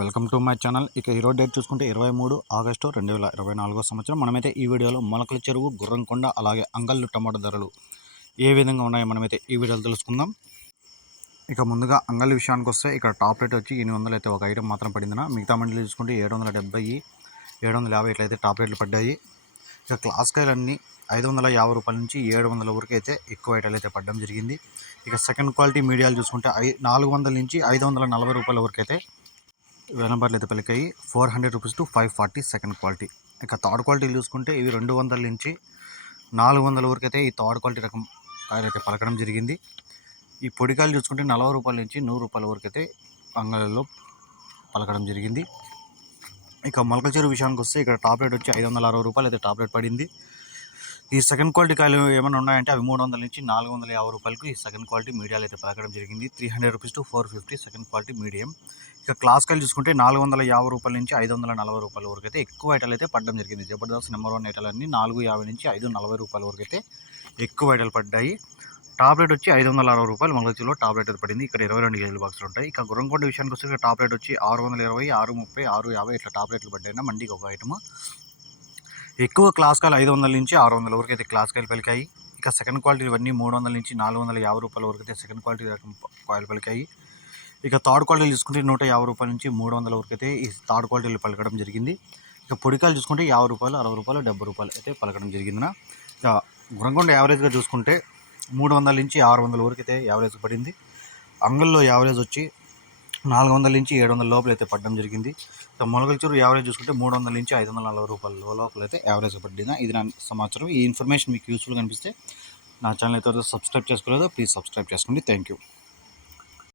Welcome to my channel. ఇక ఈరోజు date చూసుకుంటే ఇరవై మూడు ఆగస్టు రెండు వేల ఇరవై నాలుగో సంవత్సరం. మనమైతే ఈ వీడియోలో మొలకల చెరువు గుర్రంకొండ అలాగే అంగళ్ళు టమాటో ధరలు ఏ విధంగా ఉన్నాయో మనమైతే ఈ వీడియోలో తెలుసుకుందాం. ఇక ముందుగా అంగళ్ళు విషయానికి వస్తే ఇక్కడ టాప్ రేట్ వచ్చి ఎనిమిది వందలు అయితే ఒక ఐటమ్ మాత్రం పడిందిన. మిగతా మండలి చూసుకుంటే ఏడు వందల డెబ్బై ఏడు వందల యాభై ఇట్లయితే టాప్ రేట్లు పడ్డాయి. ఇక క్లాస్ ఐదు వందల యాభై రూపాయల నుంచి ఏడు వందల వరకు అయితే ఎక్కువ ఐటాలు అయితే పడడం జరిగింది. ఇక సెకండ్ క్వాలిటీ మీడియాలు చూసుకుంటే ఐ నాలుగు వందల నుంచి ఐదు వందల నలభై రూపాయల వరకు అయితే వెనబాట్లు అయితే పలికాయి. Four hundred rupees to five forty second quality. ఇక థర్డ్ క్వాలిటీ చూసుకుంటే ఇవి రెండు వందల నుంచి నాలుగు వందల వరకు అయితే ఈ థర్డ్ క్వాలిటీ రకం కాయలు అయితే పలకడం జరిగింది. ఈ పొడికాయలు చూసుకుంటే నలభై రూపాయల నుంచి నూరు రూపాయల వరకు అయితే అంగళాల్లో పలకడం జరిగింది. ఇక మొలక చెరువు విషయానికి వస్తే ఇక్కడ టాప్ రేట్ వచ్చి ఐదు వందల అరవై రూపాయలు అయితే టాప్ రేట్ పడింది. ఈ సెకండ్ క్వాలిటీ కాయలు ఏమైనా ఉన్నాయంటే అవి మూడు వందల నుంచి నాలుగు వందల యాభై రూపాయలకు ఈ సెకండ్ క్వాలిటీ మీడియాలు అయితే పలకడం జరిగింది. Three hundred rupees to four fifty second quality medium ఇక క్లాస్ కాయలు చూసుకుంటే నాలుగు వందల యాభై రూపాయల నుంచి ఐదు వందల నలభై రూపాయల వరకు అయితే ఎక్కువ ఐటలు అయితే పడడం జరిగింది. జబర్దస్త్ నెంబర్ వన్ ఐటలన్నీ నాలుగు యాభై నుంచి ఐదు నలభై రూపాయల వరకు అయితే ఎక్కువ ఐటలు పడ్డాయి. టాబ్లెట్ వచ్చి ఐదు వందల అరవై రూపాయలు మొలకలో టాబ్లెట్ అయితే పడింది. ఇక్కడ ఇరవై రెండు కేజీల బాక్సులు ఉంటాయి. ఇక గురంకొండ విషయానికి వస్తే టాబ్లెట్ వచ్చి ఆరు వందల ఇరవై ఆరు ముప్పై ఆరు యాభై ఇట్లా టాబ్లెట్లు రేట్లు పడ్డాయి. మండికి ఒక ఐటమ్ ఎక్కువ క్లాస్కాయలు ఐదు వందల నుంచి ఆరు వందల వరకు అయితే క్లాస్ పలికాయి. ఇక సెకండ్ క్వాలిటీ ఇవన్నీ మూడు వందల నుంచి నాలుగు వందల యాభై రూపాయల వరకు అయితే సెకండ్ క్వాలిటీ రకం కాయలు పలికాయి. ఇక థర్డ్ క్వాలిటీలు చూసుకుంటే నూట యాభై రూపాయల నుంచి మూడు వందల వరకు అయితే ఈ థర్డ్ క్వాలిటీలు పలకడం జరిగింది. ఇక పొడికాయలు చూసుకుంటే యాభై రూపాయలు అరవై రూపాయలు డెబ్బై రూపాయలు అయితే పలకడం జరిగిందిన. ఇక గురంగొండ యావరేజ్గా చూసుకుంటే మూడు వందల నుంచి ఆరు వందల వరకు అయితే యావరేజ్ పడింది. అంగల్లో యావరేజ్ వచ్చి నాలుగు వందల నుంచి ఏడు వందల లోపల అయితే పడడం జరిగింది. ఇక మొలకల చూరు యావరేజ్ చూసుకుంటే మూడు వందల నుంచి ఐదు వందల నలభై రూపాయల లోపల అయితే యావరేజ్ పడింది ఇది నా సమాచారం. ఈ ఇన్ఫర్మేషన్ మీకు యూస్ఫుల్ కనిపిస్తే నా ఛానల్ అయితే సబ్స్క్రైబ్ చేసుకోలేదు ప్లీజ్ సబ్స్క్రైబ్ చేసుకోండి. Thank you